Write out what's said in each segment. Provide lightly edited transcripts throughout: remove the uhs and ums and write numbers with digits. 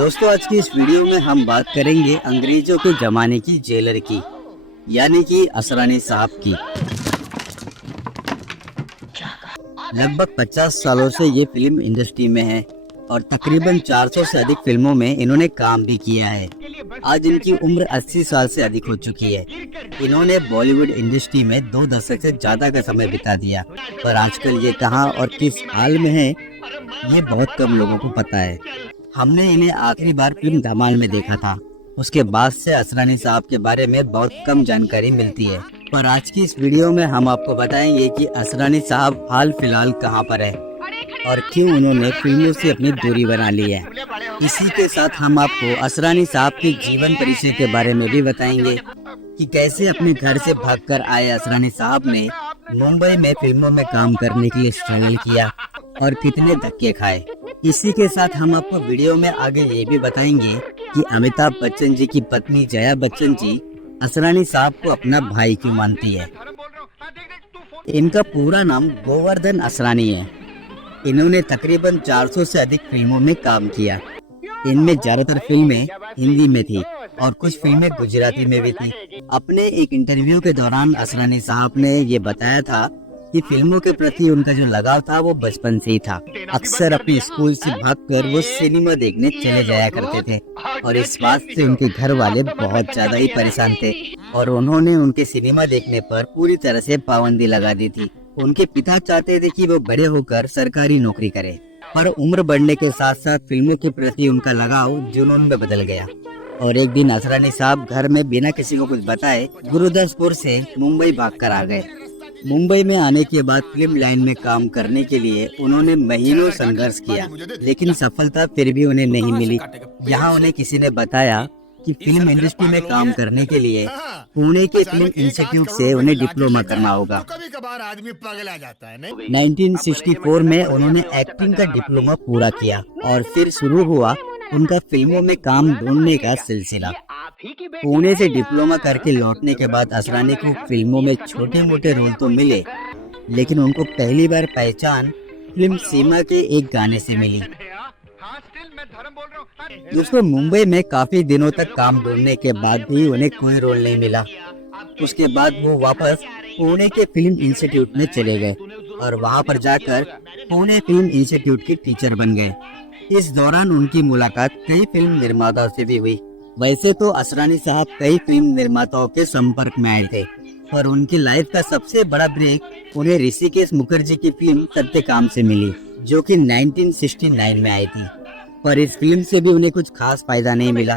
दोस्तों, आज की इस वीडियो में हम बात करेंगे अंग्रेजों के जमाने की जेलर की, यानी कि असरानी साहब की। लगभग 50 सालों से ये फिल्म इंडस्ट्री में है और तकरीबन 400 से अधिक फिल्मों में इन्होंने काम भी किया है। आज इनकी उम्र 80 साल से अधिक हो चुकी है। इन्होंने बॉलीवुड इंडस्ट्री में 2 दशक से ज्यादा का समय बिता दिया, पर आजकल ये कहाँ और किस हाल में है ये बहुत कम लोगों को पता है। हमने इन्हें आखिरी बार फिल्म धमाल में देखा था। उसके बाद से असरानी साहब के बारे में बहुत कम जानकारी मिलती है, पर आज की इस वीडियो में हम आपको बताएंगे कि असरानी साहब हाल फिलहाल कहां पर है और क्यों उन्होंने फिल्मों से अपनी दूरी बना ली है। इसी के साथ हम आपको असरानी साहब के जीवन परिचय के बारे में भी बताएंगे कि कैसे अपने घर से भागकर आए असरानी साहब ने मुंबई में फिल्मों में काम करने के लिए स्ट्रगल किया और कितने धक्के खाए। इसी के साथ हम आपको वीडियो में आगे ये भी बताएंगे कि अमिताभ बच्चन जी की पत्नी जया बच्चन जी असरानी साहब को अपना भाई क्यों मानती है। इनका पूरा नाम गोवर्धन असरानी है। इन्होंने तकरीबन 400 से अधिक फिल्मों में काम किया। इनमें ज्यादातर फिल्में हिंदी में थी और कुछ फिल्में गुजराती में भी थी। अपने एक इंटरव्यू के दौरान असरानी साहब ने ये बताया था कि फिल्मों के प्रति उनका जो लगाव था वो बचपन से ही था। अक्सर अपने स्कूल से भागकर वो सिनेमा देखने चले जाया करते थे और इस बात से उनके घर वाले बहुत ज्यादा ही परेशान थे और उन्होंने उनके सिनेमा देखने पर पूरी तरह से पाबंदी लगा दी थी। उनके पिता चाहते थे कि वो बड़े होकर सरकारी नौकरी करे, पर उम्र बढ़ने के साथ साथ फिल्मों के प्रति उनका लगाव जुनून में बदल गया और एक दिन असरानी साहब घर में बिना किसी को कुछ बताए गुरुदासपुर से मुंबई भागकर आ गए। मुंबई में आने के बाद फिल्म लाइन में काम करने के लिए उन्होंने महीनों संघर्ष किया, लेकिन सफलता फिर भी उन्हें नहीं मिली। यहाँ उन्हें किसी ने बताया कि फिल्म इंडस्ट्री में काम करने के लिए पुणे के फिल्म इंस्टीट्यूट से उन्हें डिप्लोमा करना होगा। 1964 में उन्होंने एक्टिंग का डिप्लोमा पूरा किया और फिर शुरू हुआ उनका फिल्मों में काम ढूंढने का सिलसिला। पुणे से डिप्लोमा करके लौटने के बाद असरानी को फिल्मों में छोटे मोटे रोल तो मिले, लेकिन उनको पहली बार पहचान फिल्म सीमा के एक गाने से मिली। दोस्तों, मुंबई में काफी दिनों तक काम ढूंढने के बाद भी उन्हें कोई रोल नहीं मिला। उसके बाद वो वापस पुणे के फिल्म इंस्टीट्यूट में चले गए और वहां पर जाकर पुणे फिल्म इंस्टीट्यूट के टीचर बन गए। इस दौरान उनकी मुलाकात कई फिल्म निर्माताओं से भी हुई। वैसे तो असरानी साहब कई फिल्म निर्माताओं के संपर्क में आए थे, पर उनकी लाइफ का सबसे बड़ा ब्रेक उन्हें ऋषिकेश मुखर्जी की फिल्म सत्यकाम से मिली, जो कि 1969 में आई थी। पर इस फिल्म से भी उन्हें कुछ खास फायदा नहीं मिला।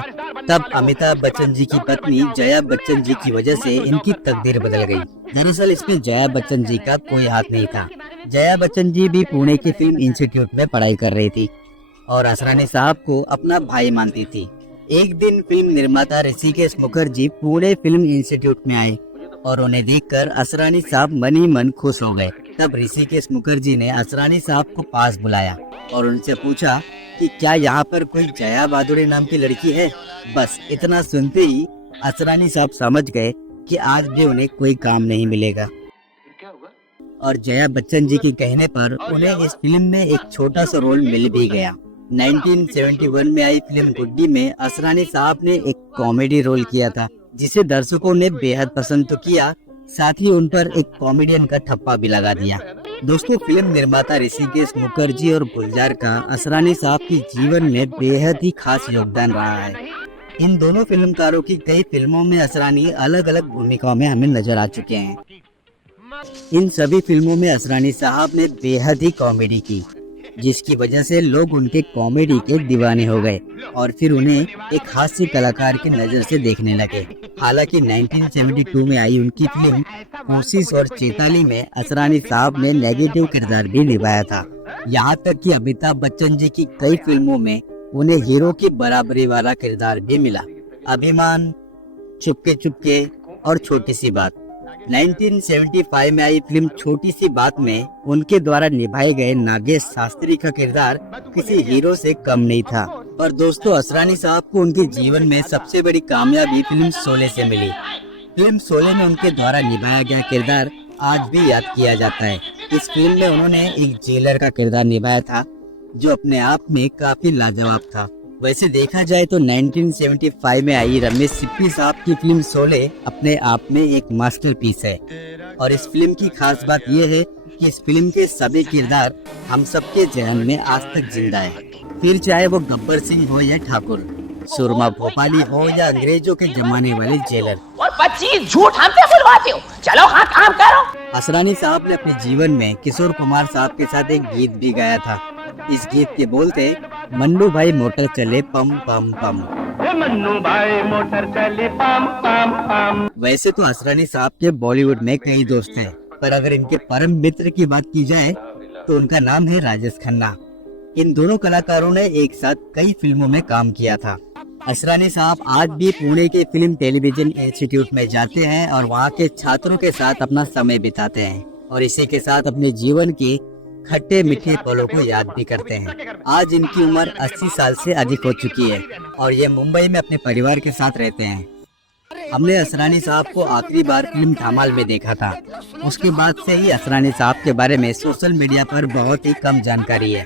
तब अमिताभ बच्चन जी की पत्नी जया बच्चन जी की वजह से इनकी तकदीर बदल गई। दरअसल इसमें जया बच्चन जी का कोई हाथ नहीं था। जया बच्चन जी भी पुणे के फिल्म इंस्टीट्यूट में पढ़ाई कर रही थी और असरानी साहब को अपना भाई मानती थी। एक दिन फिल्म निर्माता ऋषिकेश मुखर्जी पुणे फिल्म इंस्टीट्यूट में आए और उन्हें देखकर असरानी साहब मन ही मन खुश हो गए। तब ऋषिकेश मुखर्जी ने असरानी साहब को पास बुलाया और उनसे पूछा कि क्या यहाँ पर कोई जया भादुड़ी नाम की लड़की है। बस इतना सुनते ही असरानी साहब समझ गए कि आज भी उन्हें कोई काम नहीं मिलेगा और जया बच्चन जी के कहने पर उन्हें इस फिल्म में एक छोटा सा रोल मिल भी गया। 1971 में आई फिल्म गुड्डी में असरानी साहब ने एक कॉमेडी रोल किया था, जिसे दर्शकों ने बेहद पसंद तो किया, साथ ही उन पर एक कॉमेडियन का ठप्पा भी लगा दिया। दोस्तों, फिल्म निर्माता ऋषिकेश मुखर्जी और गुलजार का असरानी साहब के जीवन में बेहद ही खास योगदान रहा है। इन दोनों फिल्मकारों की कई फिल्मों में असरानी अलग अलग भूमिकाओं में हमें नजर आ चुके हैं। इन सभी फिल्मों में असरानी साहब ने बेहद ही कॉमेडी की, जिसकी वजह से लोग उनके कॉमेडी के दीवाने हो गए और फिर उन्हें एक हास्य कलाकार की नजर से देखने लगे। हालांकि 1972 में आई उनकी फिल्म कोशिश और चैताली में असरानी साहब ने नेगेटिव किरदार भी निभाया था। यहाँ तक कि अमिताभ बच्चन जी की कई फिल्मों में उन्हें हीरो की बराबरी वाला किरदार भी मिला। अभिमान, चुपके चुपके और छोटी सी बात। 1975 में आई फिल्म छोटी सी बात में उनके द्वारा निभाए गए नागेश शास्त्री का किरदार किसी हीरो से कम नहीं था। और दोस्तों, असरानी साहब को उनके जीवन में सबसे बड़ी कामयाबी फिल्म शोले से मिली। फिल्म शोले में उनके द्वारा निभाया गया किरदार आज भी याद किया जाता है। इस फिल्म में उन्होंने एक जेलर का किरदार निभाया था, जो अपने आप में काफी लाजवाब था। वैसे देखा जाए तो 1975 में आई रमेश सिप्पी साहब की फिल्म शोले अपने आप में एक मास्टरपीस है। और इस फिल्म की खास बात यह है कि इस फिल्म के सभी किरदार हम सबके जहन में आज तक जिंदा है। फिर चाहे वो गब्बर सिंह हो या ठाकुर, सुरमा भोपाली हो या अंग्रेजों के जमाने वाले जेलर। और 25 झूठ हमसे बुलवाते हो, चलो हाँ काम करो। असरानी साहब ने अपने जीवन में किशोर कुमार साहब के साथ एक गीत भी गाया था। इस गीत के बोल थे, मन्नू भाई मोटर चले पम पम पम। मन्नू भाई मोटर चले पम पम पम। वैसे तो असरानी साहब के बॉलीवुड में कई दोस्त हैं, पर अगर इनके परम मित्र की बात की जाए तो उनका नाम है राजेश खन्ना। इन दोनों कलाकारों ने एक साथ कई फिल्मों में काम किया था। असरानी साहब आज भी पुणे के फिल्म टेलीविजन इंस्टीट्यूट में जाते हैं और वहाँ के छात्रों के साथ अपना समय बिताते हैं और इसी के साथ अपने जीवन के खट्टे मीठे पलों को याद भी करते हैं। आज इनकी उम्र 80 साल से अधिक हो चुकी है और ये मुंबई में अपने परिवार के साथ रहते हैं। हमने असरानी साहब को आखिरी बार फिल्म धमाल में देखा था। उसके बाद से ही असरानी साहब के बारे में सोशल मीडिया पर बहुत ही कम जानकारी है।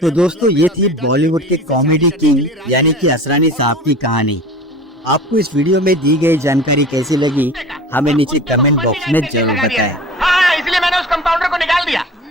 तो दोस्तों, ये थी बॉलीवुड के कॉमेडी किंग यानी कि असरानी साहब की कहानी। आपको इस वीडियो में दी गई जानकारी कैसी लगी हमें नीचे कमेंट बॉक्स में जरूर बताएं।